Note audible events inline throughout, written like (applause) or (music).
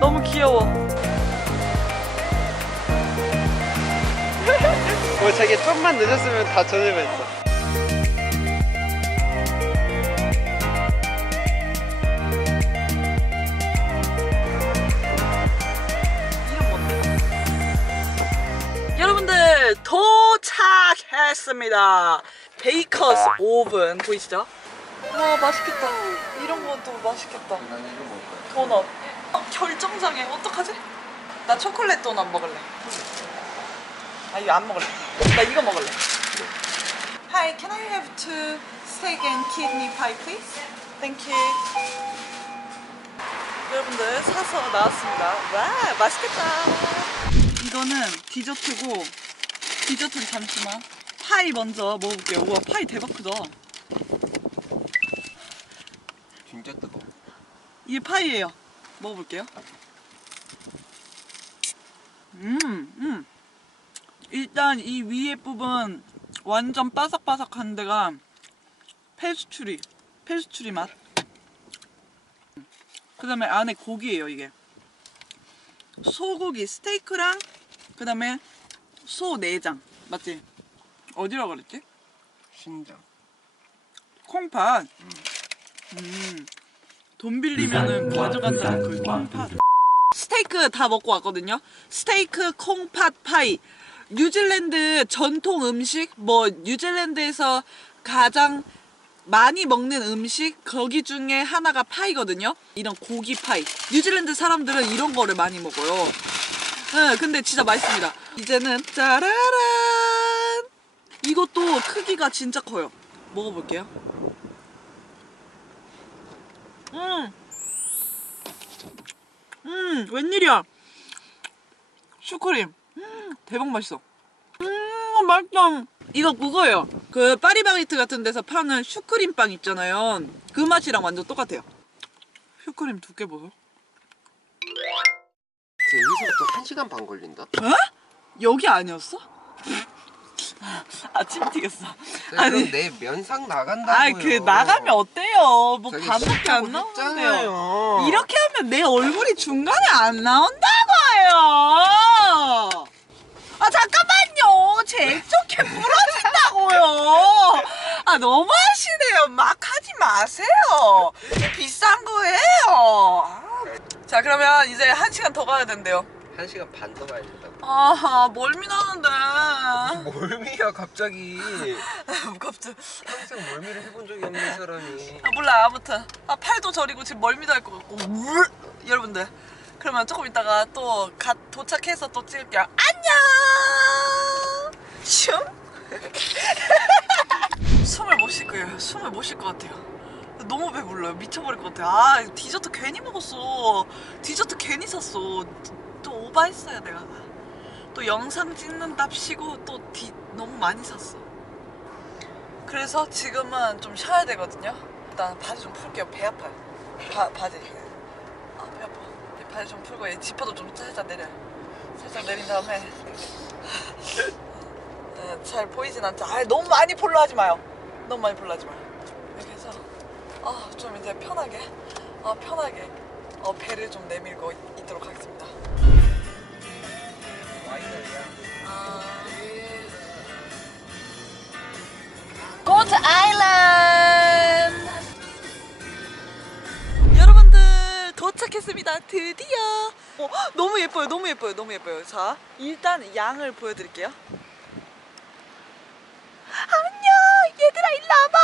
너무 귀여워. 뭐 자기 좀만 늦었으면 다 뭔데? 여러분들 도착했습니다. 베이커스 오븐 보이시죠? 와 맛있겠다. 이런 것도 맛있겠다. 도넛. 어, 결정장애 어떡하지? 나 초콜릿 도넛 먹을래. 아 이거 안 먹을래. 나 이거 먹을래. Hi, can I have two steak and kidney pie, please? Thank you. 여러분들 사서 나왔습니다. 와 맛있겠다. 이거는 디저트고 디저트는 잠시만. 파이 먼저 먹어볼게요. 우와 파이 대박 크다. 진짜 뜨거. 이게 파이예요. 먹어볼게요. 음, 음. 일단 이 위에 부분 완전 바삭바삭한 데가 페스츄리, 페스츄리 맛. 그 다음에 안에 고기예요, 이게. 소고기, 스테이크랑 그 다음에 소 내장. 맞지? 어디라고 그랬지? 신장. 콩팥. 음. 돈 빌리면은 가져간다는 그 콩팥. 스테이크 다 먹고 왔거든요. 스테이크, 콩팥, 파이. 뉴질랜드 전통 음식, 뭐 뉴질랜드에서 가장 많이 먹는 음식 거기 중에 하나가 파이거든요. 이런 고기 파이. 뉴질랜드 사람들은 이런 거를 많이 먹어요. 네, 근데 진짜 맛있습니다. 이제는 짜라란. 이것도 크기가 진짜 커요. 먹어볼게요. 음. 음, 웬일이야. 슈크림. 음, 대박 맛있어. 음, 맛있다. 이거 그거예요. 그 파리바게트 같은 데서 파는 슈크림 빵 있잖아요. 그 맛이랑 완전 똑같아요. 슈크림 두께 보소. 제 여기서부터 1시간 반 걸린다? 어? 여기 아니었어? 아, 침 튀겼어. 그럼 내 면상 나간다고요. 아, 그 나가면 어때요? 뭐 저기 반밖에 안 싫다고 나오는데요. 했잖아요. 이렇게 하면 내 얼굴이 중간에 안 나온다고요. 아 잠깐만요. 제 액조캐 부러진다고요. 아 너무 하시네요. 막 하지 마세요. 비싼 거예요. 아. 자 그러면 이제 한 시간 더 가야 된대요. 1시간 반 더 가야 된다고. 아 멀미 나는데. 멀미야 갑자기. (laughs) 갑자기. 평생 멀미를 해본 적이 없는 사람이. 아, 몰라 아무튼. 아, 팔도 저리고 지금 멀미도 할 것 같고 울! 여러분들. 그러면 조금 있다가 또갓 도착해서 또 찍을게요. 안녕! 슝! (laughs) 숨을 못 쉴 거예요. 숨을 못 쉴 것 같아요. 너무 배불러요. 미쳐버릴 것 같아요. 아 디저트 괜히 먹었어. 디저트 괜히 샀어. 또 오바했어요 내가 또 영상 찍는답시고 또 디, 너무 많이 샀어 그래서 지금은 좀 쉬어야 되거든요. 일단 바지 좀 풀게요. 배 아파요. 바, 바지. 아, 배 아파. 이 바지 좀 풀고 이 지퍼도 좀 살짝 내려. 살짝 내린 다음에 어, 잘 보이진 않죠. 아, 너무 많이 폴로 하지 마요. 너무 많이 폴로 하지 마요. 이렇게 해서 아, 좀 이제 편하게 아, 편하게 어, 배를 좀 내밀고 있, 있도록 하겠습니다. 고트 아일랜드 여러분들 도착했습니다. 드디어! 어, 너무 예뻐요 너무 예뻐요 너무 예뻐요. 자 일단 양을 보여드릴게요 안녕 얘들아 일로 와봐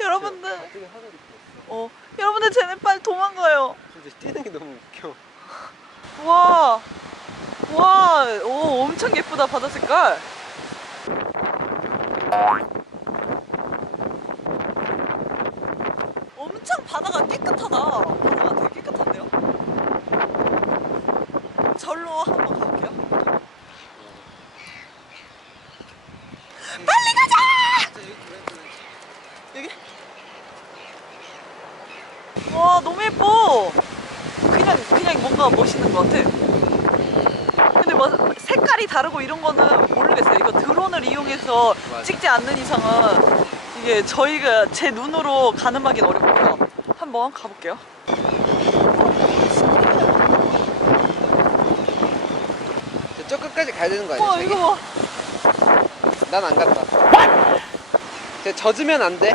여러분들 되게 하늘이 폈어. 어 여러분들 쟤네 빨리 도망가요 근데 뛰는 게 너무 웃겨. 와, 와, 오, 바다 색깔. 엄청 바다가 깨끗하다. 바다가 되게 깨끗한데요? 절로 한번 가볼게요. 빨리 가자! 여기? 와, 너무 예뻐. 그냥 그냥 뭔가 멋있는 것 같아. 근데 뭐 색깔이 다르고 이런 거는 모르겠어요. 이거 드론을 이용해서 찍지 않는 이상은 이게 저희가 제 눈으로 가늠하기는 어렵고요. 한번 가볼게요. 저 끝까지 가야 되는 거 아니에요? 어 이거 뭐. 난안 갔다. 쟤 젖으면 안돼?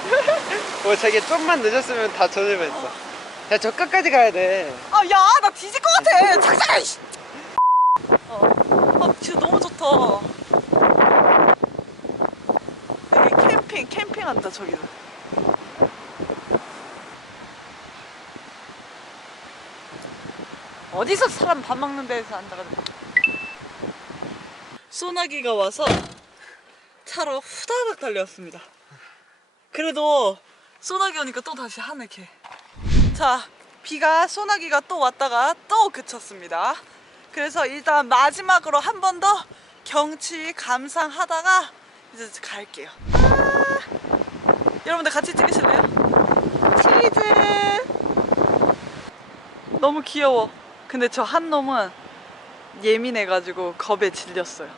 (laughs) 뭐 자기 좀만 늦었으면 다 젖을 뻔했어. 야, 저 끝까지 가야 돼. 아, 야, 나 뒤질 것 같아. 잠깐만. 이씨. 어, 아, 진짜 너무 좋다. 여기 캠핑, 캠핑한다 저기는. 어디서 사람 밥 먹는 데에서 앉아가지고. 소나기가 와서 차로 후다닥 달려왔습니다. 그래도 소나기 오니까 또 다시 하늘게. 자, 비가 소나기가 또 왔다가 또 그쳤습니다. 그래서 일단 마지막으로 한 번 더 경치 감상하다가 이제 갈게요. 아, 여러분들 같이 찍으실래요? 치즈! 너무 귀여워. 근데 저 한 놈은 예민해가지고 겁에 질렸어요.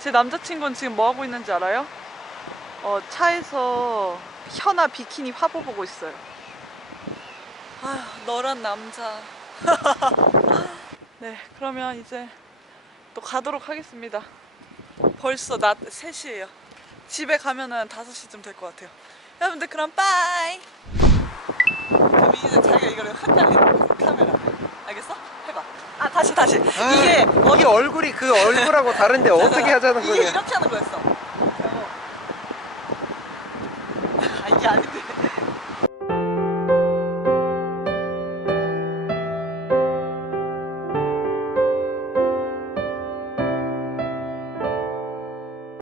제 남자친구는 지금 뭐 하고 있는지 알아요? 어, 차에서 현아 비키니 화보 보고 있어요. 아휴, 너란 남자. (laughs) 네, 그러면 이제 또 가도록 하겠습니다. 벌써 낮 3시예요. 집에 가면은 5시쯤 될 것 같아요. 여러분들 그럼 빠이. 그럼 이제 자기가 이거를 거지, 카메라. 알겠어? 해봐. 아, 다시 다시. 이게 이 얼굴이 그 얼굴하고 다른데 (laughs) 어떻게 하자는 이게 거냐? 이렇게 하는 거였어. 你讲的